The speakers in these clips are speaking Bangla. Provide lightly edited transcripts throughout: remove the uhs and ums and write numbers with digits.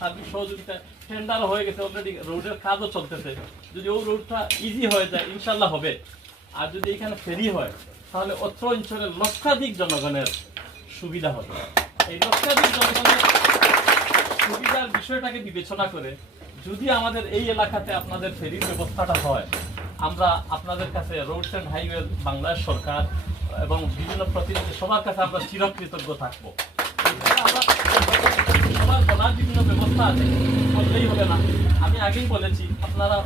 সার্বিক সহযোগিতা টেন্ডার হয়ে গেছে, অলরেডি রোডের কাজও চলতেছে। যদি ওই রোডটা ইজি হয়ে যায় ইনশাল্লাহ হবে। আর যদি এখানে ফেরি হয় তাহলে অত্র অঞ্চলের লক্ষাধিক জনগণের সুবিধা হবে। এই লক্ষাধিক জনগণের সুবিধার বিষয়টাকে বিবেচনা করে যদি আমাদের এই এলাকাতে আপনাদের ফেরির ব্যবস্থাটা হয়, আমরা আপনাদের কাছে রোডস অ্যান্ড হাইওয়ে বাংলাদেশ সরকার এবং বিভিন্ন প্রতিনিধি সবার কাছে আমরা চিরকৃতজ্ঞ থাকবো। আমরা সবার বলার বিভিন্ন ব্যবস্থা আছে, বললেই হবে না। আমি আগেই বলেছি, আপনারা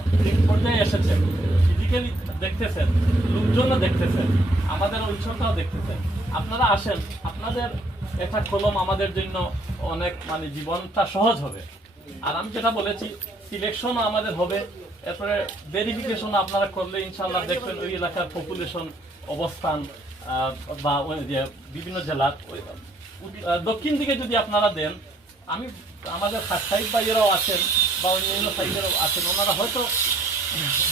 পর্যায়ে এসেছেন, ফিজিক্যালি দেখতেছেন, লোকজনও দেখতেছেন, আমাদের অঞ্চলটাও দেখতেছেন। আপনারা আসেন, আপনাদের একটা কলম আমাদের জন্য অনেক মানে জীবনটা সহজ হবে। আর আমি যেটা বলেছি, সিলেকশনও আমাদের হবে, এরপরে ভেরিফিকেশন আপনারা করলে ইনশাল্লাহ দেখবেন ওই এলাকার পপুলেশন অবস্থান বা যে বিভিন্ন জেলার দক্ষিণ দিকে যদি আপনারা দেন, আমি আমাদের সাহেব ভাইয়েরাও আছেন বা অন্যান্য সাইডেরও আছেন, ওনারা হয়তো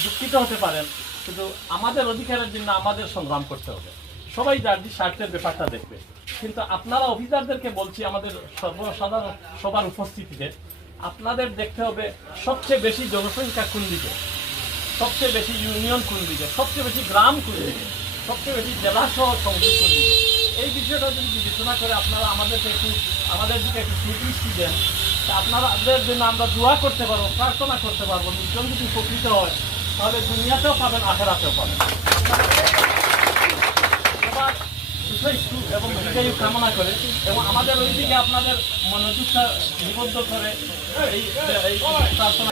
দুঃখিত হতে পারেন, কিন্তু আমাদের অধিকারের জন্য আমাদের সংগ্রাম করতে হবে। সবাই যার স্বার্থের ব্যাপারটা দেখবে, কিন্তু আপনারা অফিসারদেরকে বলছি আমাদের সর্বসাধারণ সবার উপস্থিতিতে, আপনাদের দেখতে হবে সবচেয়ে বেশি জনসংখ্যা কোন দিকে, সবচেয়ে বেশি ইউনিয়ন কোন দিকে, সবচেয়ে বেশি গ্রাম কোন দিকে, সবচেয়ে বেশি জেলা সহ সংযোগ কোন দিকে। এই বিষয়টা যদি বিবেচনা করে আপনারা আমাদের দিকে একটু সুদৃষ্টি দেন, তা আপনাদের জন্য আমরা দোয়া করতে পারবো, প্রার্থনা করতে পারবো। লোকজন যদি উপকৃত হয় তাহলে দুনিয়াতেও পাবেন, আখেরাতেও পাবেন। সবার সুস্বাস্থ্য এবং দীর্ঘায়ু কামনা করে এবং আমাদের ওইদিকে আপনাদের মনোযোগটা নিবদ্ধ করে এই প্রার্থনা